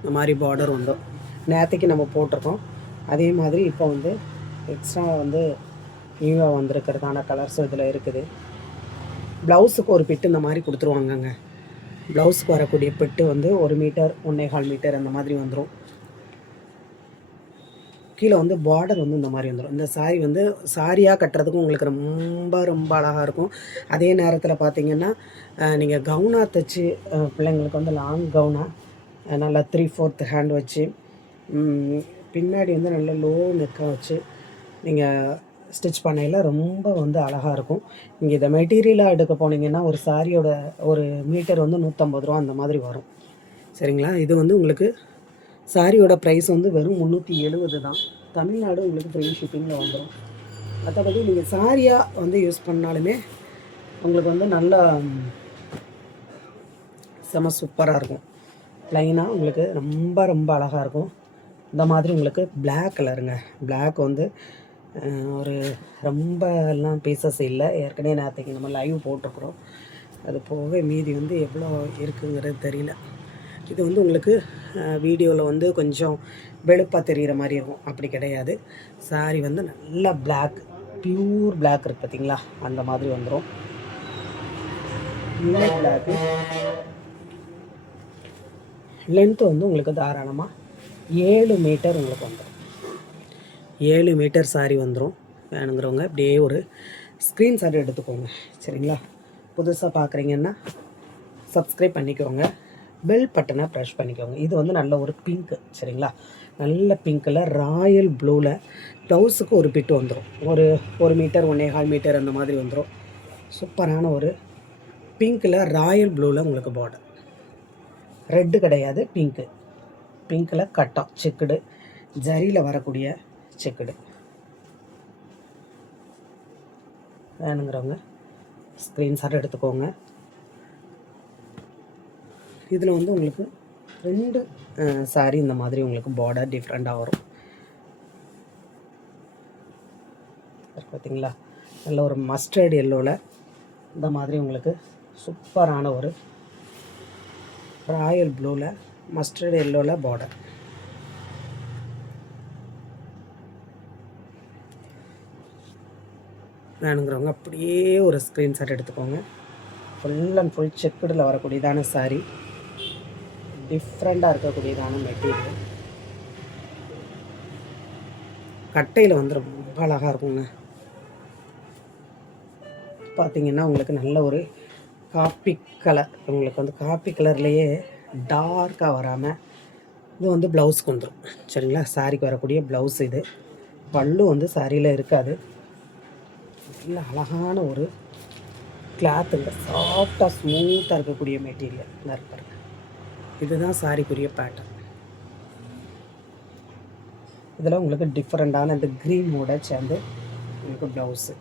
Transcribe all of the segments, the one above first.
இந்த மாதிரி பார்டர் வந்துடும். நேற்றுக்கு நம்ம போட்டிருக்கோம். அதே மாதிரி இப்போ வந்து எக்ஸ்ட்ரா வந்து நியூவாக வந்திருக்கிறதான கலர்ஸும் இதில் இருக்குது. ப்ளவுஸுக்கு ஒரு பிட்டு இந்த மாதிரி கொடுத்துருவாங்கங்க. ப்ளவுஸுக்கு வரக்கூடிய பிட்டு வந்து 1 மீட்டர் 1.25 மீட்டர் அந்த மாதிரி வந்துடும். கீழே வந்து பார்டர் வந்து இந்த மாதிரி வந்துடும். இந்த சாரீ வந்து சாரியாக கட்டுறதுக்கும் உங்களுக்கு ரொம்ப ரொம்ப அழகாக இருக்கும். அதே நேரத்தில் பார்த்திங்கன்னா நீங்கள் கவுனாக தைச்சி பிள்ளைங்களுக்கு வந்து லாங் கவுனாக நல்லா 3/4 ஹேண்ட் வச்சு பின்னாடி வந்து நல்ல லோ நெக்காக வச்சு நீங்கள் ஸ்டிச் பண்ணையில் ரொம்ப வந்து அழகாக இருக்கும். நீங்கள் இதை மெட்டீரியலாக எடுக்க போனீங்கன்னா ஒரு சாரியோட ஒரு மீட்டர் வந்து 150 ரூபா அந்த மாதிரி வரும். சரிங்களா? இது வந்து உங்களுக்கு சாரியோட ப்ரைஸ் வந்து வெறும் 370 தான். தமிழ்நாடு உங்களுக்கு ஃப்ரீ ஷிப்பிங்கில் வந்துடும். மற்றபடி நீங்கள் சாரியாக வந்து யூஸ் பண்ணாலுமே உங்களுக்கு வந்து நல்லா செம சூப்பராக இருக்கும். ப்ளைனாக உங்களுக்கு ரொம்ப ரொம்ப அழகாக இருக்கும். இந்த மாதிரி உங்களுக்கு பிளாக் கலருங்க. பிளாக் வந்து ஒரு ரொம்ப எல்லாம் பீசஸ் இல்லை. ஏற்கனவே நேற்றுக்கு நம்ம லைவ் போட்டிருக்குறோம். அது போக மீதி வந்து எவ்வளோ இருக்குங்கிறது தெரியல. இது வந்து உங்களுக்கு வீடியோவில் வந்து கொஞ்சம் வெளுப்பாக தெரிகிற மாதிரி இருக்கும். அப்படி கிடையாது. சாரி வந்து நல்லா பிளாக், பியூர் பிளாக் இருக்குது பார்த்தீங்களா, அந்த மாதிரி வந்துடும். Pure block. லென்த்து வந்து உங்களுக்கு தாராளமாக 7 மீட்டர் உங்களுக்கு வந்துடும். 7 மீட்டர் சாரி வந்துடும். வேணுங்கிறவங்க அப்படியே ஒரு ஸ்க்ரீன்ஷாட் எடுத்துக்கோங்க. சரிங்களா? புதுசாக பார்க்குறீங்கன்னா சப்ஸ்கிரைப் பண்ணிக்கோங்க. பெல் பட்டனை ப்ரெஷ் பண்ணிக்கோங்க. இது வந்து நல்ல ஒரு பிங்க்கு. சரிங்களா? நல்ல பிங்க்கில் ராயல் ப்ளூவில் ப்ளவுஸுக்கு ஒரு பிட்டு வந்துடும். ஒரு மீட்டர் 1.25 மீட்டர் அந்த மாதிரி வந்துடும். சூப்பரான ஒரு பிங்க்கில் ராயல் ப்ளூவில் உங்களுக்கு பார்டர். ரெட்டு கிடையாது, பிங்க்கு. பிங்க்கில் கட்டம் செக்குடு, ஜரியில் வரக்கூடிய செக்குடு. வேணுங்கிறவங்க ஸ்க்ரீன்ஷாட் எடுத்துக்கோங்க. இதில் வந்து உங்களுக்கு 2 சாரீ இந்த மாதிரி உங்களுக்கு பார்டர் டிஃப்ரெண்ட்டாக வரும். பார்த்தீங்களா? நல்ல ஒரு மஸ்டர்ட் எல்லோவில் இந்த மாதிரி உங்களுக்கு சூப்பரான ஒரு ராயல் ப்ளூவில் மஸ்டர்ட் எல்லோவில் பார்டர். வேணுங்கிறவங்க அப்படியே ஒரு ஸ்க்ரீன்ஷாட் எடுத்துக்கோங்க. ஃபுல் அண்ட் ஃபுல் செக்குடில் வரக்கூடியதான சாரீ, டிஃப்ரெண்ட்டாக இருக்கக்கூடியதான மெட்டீரியல். கட்டையில் வந்து ரொம்ப அழகாக இருக்குங்க. பார்த்திங்கன்னா உங்களுக்கு நல்ல ஒரு காப்பி கலர், உங்களுக்கு வந்து காப்பி கலர்லேயே டார்க்காக வராமல் இது வந்து ப்ளவுஸ்க்கு வந்துடும். சரிங்களா? சாரிக்கு வரக்கூடிய ப்ளவுஸ் இது. பல்லு வந்து சாரியில் இருக்காது. நல்ல அழகான ஒரு கிளாத்துங்க. சாஃப்டாக ஸ்மூத்தாக இருக்கக்கூடிய மெட்டீரியல் இருப்பாருங்க. இதுதான் சாரிக்குரிய பேட்டர்ன். இதில் உங்களுக்கு டிஃப்ரெண்ட்டான இந்த க்ரீனோட சேர்ந்து உங்களுக்கு ப்ளவுஸு,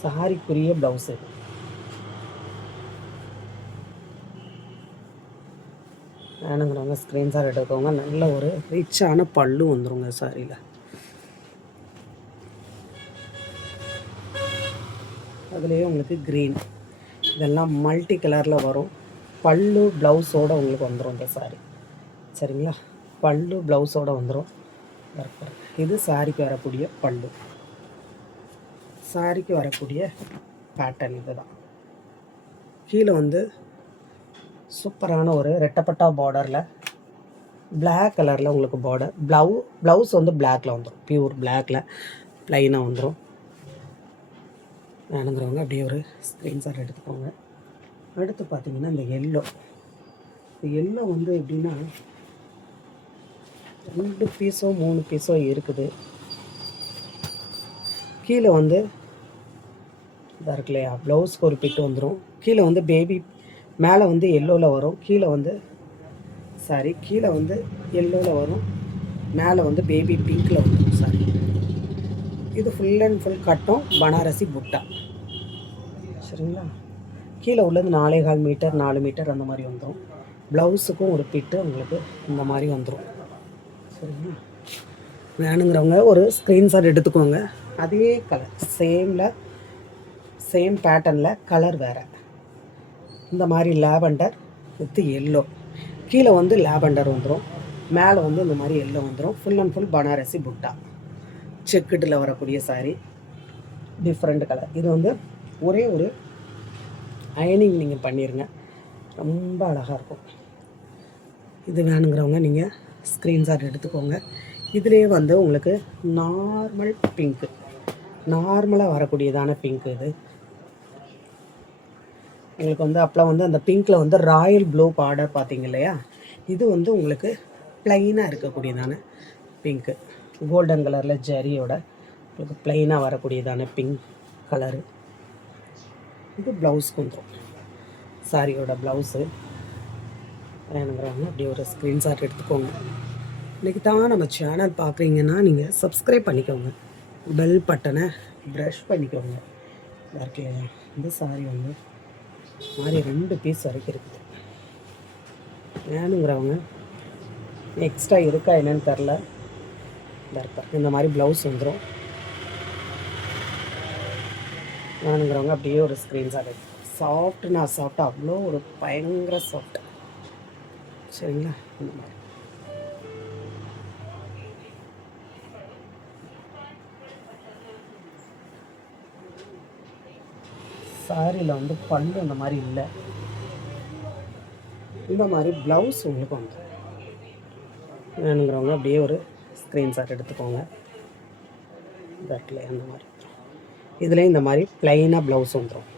சாரிக்குரிய ப்ளவுஸு. வேணுங்கிறவங்க ஸ்க்ரீன்ஷாட் எடுக்கவங்க. நல்ல ஒரு ரிச்சான பல்லு வந்துடுங்க சாரியில். அதுலேயே உங்களுக்கு க்ரீன், இதெல்லாம் மல்டி கலரில் வரும். பல்லு ப்ளவுஸோடு உங்களுக்கு வந்துடும் இந்த சாரீ. சரிங்களா? பல்லு ப்ளவுஸோடு வந்துடும். இது சாரிக்கு வரக்கூடிய பல்லு, சாரிக்கு வரக்கூடிய பேட்டர்ன் இது தான். கீழே வந்து சூப்பரான ஒரு ரெட்டப்பட்டா பார்டரில் பிளாக் கலரில் உங்களுக்கு பார்டர். ப்ளவுஸ் வந்து பிளாக்கில் வந்துடும். பியூர் பிளாக்கில் ப்ளைனாக வந்துடும். வேணுங்கிறவங்க அப்படியே ஒரு ஸ்க்ரீன்ஷாட் எடுத்துக்கோங்க. அடுத்து பார்த்தீங்கன்னா இந்த எல்லோ வந்து எப்படின்னா 2 பீஸோ 3 பீஸோ இருக்குது. கீழே வந்து இதாக இருக்கு இல்லையா, ப்ளவுஸ்க்கு ஒரு பிட்டு வந்துடும். கீழே வந்து பேபி, மேலே வந்து எல்லோவில் வரும், கீழே வந்து கீழே வந்து எல்லோவில் வரும், மேலே வந்து பேபி பிங்க்கில் வந்துடும் சாரி. இது ஃபுல் அண்ட் ஃபுல் கட்டும் பனாரசி புட்டா. சரிங்களா? கீழே உள்ளது 4.25 மீட்டர் 4 மீட்டர் அந்த மாதிரி வந்துடும். ப்ளவுஸுக்கும் ஒரு பிட்டு உங்களுக்கு இந்த மாதிரி வந்துடும். சரிங்களா? வேணுங்கிறவங்க ஒரு ஸ்க்ரீன்ஷாட் எடுத்துக்கோங்க. அதே கலர் சேம் பேட்டர்னில் கலர் வேறு. இந்த மாதிரி லாவெண்டர் வித் எல்லோ. கீழே வந்து லாவெண்டர் வந்துடும். மேலே வந்து இந்த மாதிரி எல்லாம் வந்துடும். ஃபுல் அண்ட் ஃபுல் பனாரசி புட்டா செக்குடில் வரக்கூடிய சாரீ, டிஃப்ரெண்ட் கலர். இது வந்து ஒரே ஒரு அயனிங் நீங்கள் பண்ணிடுங்க, ரொம்ப அழகாக இருக்கும். இது வேணுங்கிறவங்க நீங்கள் ஸ்க்ரீன்ஷாட் எடுத்துக்கோங்க. இதிலே வந்து உங்களுக்கு நார்மல் பிங்க்கு, நார்மலாக வரக்கூடியதான பிங்க்கு. இது உங்களுக்கு வந்து அப்போலாம் வந்து அந்த பிங்க்கில் வந்து ராயல் ப்ளூ பார்டர் பார்த்தீங்க இல்லையா, இது வந்து உங்களுக்கு ப்ளைனாக இருக்கக்கூடியதான பிங்க்கு, கோல்டன் கலரில் ஜரியோட உங்களுக்கு ப்ளைனாக வரக்கூடியதான பிங்க் கலரு. இது ப்ளவுஸ்க்கு வந்துடும், சாரியோட ப்ளவுஸு. வேணுங்கிறவங்க அப்படியே ஒரு ஸ்க்ரீன்ஷாட் எடுத்துக்கோங்க. இன்றைக்கி தான் நம்ம சேனல் பார்க்குறீங்கன்னா நீங்கள் சப்ஸ்கிரைப் பண்ணிக்கோங்க, பெல் பட்டனை ப்ரெஷ் பண்ணிக்கோங்க. இருக்கு இல்லையா, இந்த சாரி வந்து மாதிரி 2 பீஸ் வரைக்கும் இருக்குது. வேணுங்கிறவங்க எக்ஸ்ட்ரா இருக்கா என்னன்னு தெரில, இந்த மாதிரி ப்ளவுஸ் வந்துடும். வேணுங்கிறவங்க அப்படியே ஒரு ஸ்க்ரீன்ஷாட் எடுத்து. சாஃப்ட்னா சாஃப்ட், அவ்வளோ ஒரு பயங்கர சாஃப்ட். சரிங்களா, இந்த மாதிரி சாரியில் வந்து பல்லு இந்த மாதிரி இல்லை, இந்த மாதிரி ப்ளவுஸ் உங்களுக்கு வந்து. வேணுங்கிறவங்க அப்படியே ஒரு ஸ்க்ரீன்ஷாட் எடுத்துக்கோங்க. அந்த மாதிரி இதில் இந்த மாதிரி ப்ளைனாக ப்ளவுஸ் வந்துடும்.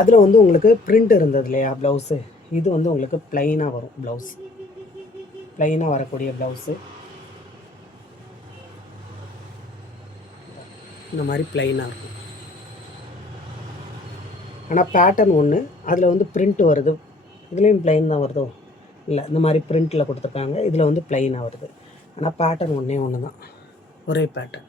அதில் வந்து உங்களுக்கு பிரிண்ட் இருந்தது இல்லையா ப்ளவுஸு, இது வந்து உங்களுக்கு ப்ளைனாக வரும் ப்ளவுஸ், ப்ளைனாக வரக்கூடிய ப்ளவுஸு. இந்த மாதிரி ப்ளைனாக இருக்கும். ஆனால் பேட்டர்ன் ஒன்று, அதில் வந்து பிரிண்ட் வருது. இதுலேயும் ப்ளைன் தான் வருதோ இல்லை, இந்த மாதிரி பிரிண்ட்டில் கொடுத்துருக்காங்க. இதில் வந்து ப்ளைனாக வருது. ஆனால் பேட்டர்ன் ஒன்றே ஒன்று தான், ஒரே பேட்டர்ன்.